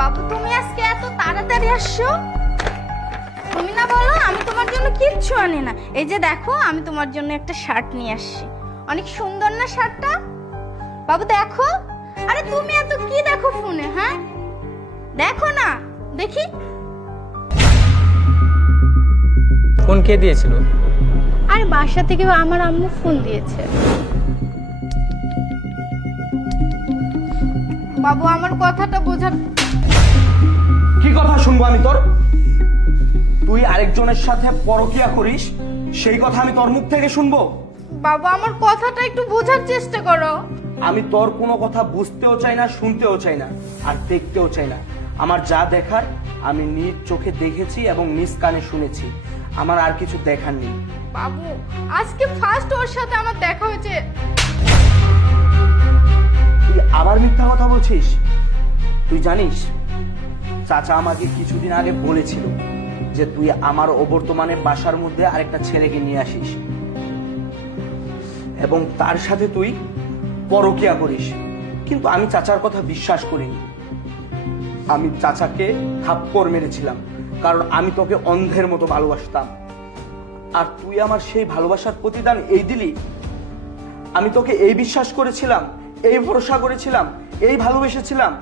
বাবু তুমি আজকে এত তাড়াতাড়ি আসছো? তুমি না বলো আমি তোমার জন্য কিচ্ছু আনি না। এই যে দেখো আমি তোমার জন্য একটা শার্ট নিয়ে আসছি, অনেক সুন্দর না শার্টটা? বাবু দেখো। আরে তুমি এত কি দেখো ফোনে? হ্যাঁ দেখো না, দেখি। ফোন কে দিয়েছিল? আরে বাসা থেকে আমার আম্মু ফোন দিয়েছে। বাবু আমার কথাটা বোঝার। কি কথা শুনবো আমি তোর? তুই আরেকজনের সাথে পরকিয়া করিস, সেই কথা আমি তোর মুখ থেকে শুনবো? বাবু আমার কথাটা একটু বোঝার চেষ্টা করো। আমি তোর কোনো কথা বুঝতেও চাই না, শুনতেও চাই না, আর দেখতেও চাই না। আমার যা দেখার আমি নিজ চোখে দেখেছি এবং নিজ কানে শুনেছি। আমার আর কিছু দেখার নেই। বাবু আজকে ফার্স্ট ওর সাথে আমার দেখা হয়েছে। তুই আবার মিথ্যা কথা বলছিস? তুই জানিস চাচা আমাকে কিছুদিন আগে বলেছিল যে তুই আমার অবর্তমানে বাসার মধ্যে আরেকটা ছেলেকে নিয়ে আসিস এবং তার সাথে তুই পরকিয়া করিস, কিন্তু আমি চাচার কথা বিশ্বাস করিনি। আমি চাচাকে থাপ্পড় মেরেছিলাম, কারণ আমি তোকে অন্ধের মতো ভালোবাসতাম। আর তুই আমার সেই ভালোবাসার প্রতিদান এই দিলি। আমি তোকে এই বিশ্বাস করেছিলাম, এই ভরসা করেছিলাম, এই ভালোবেসেছিলাম,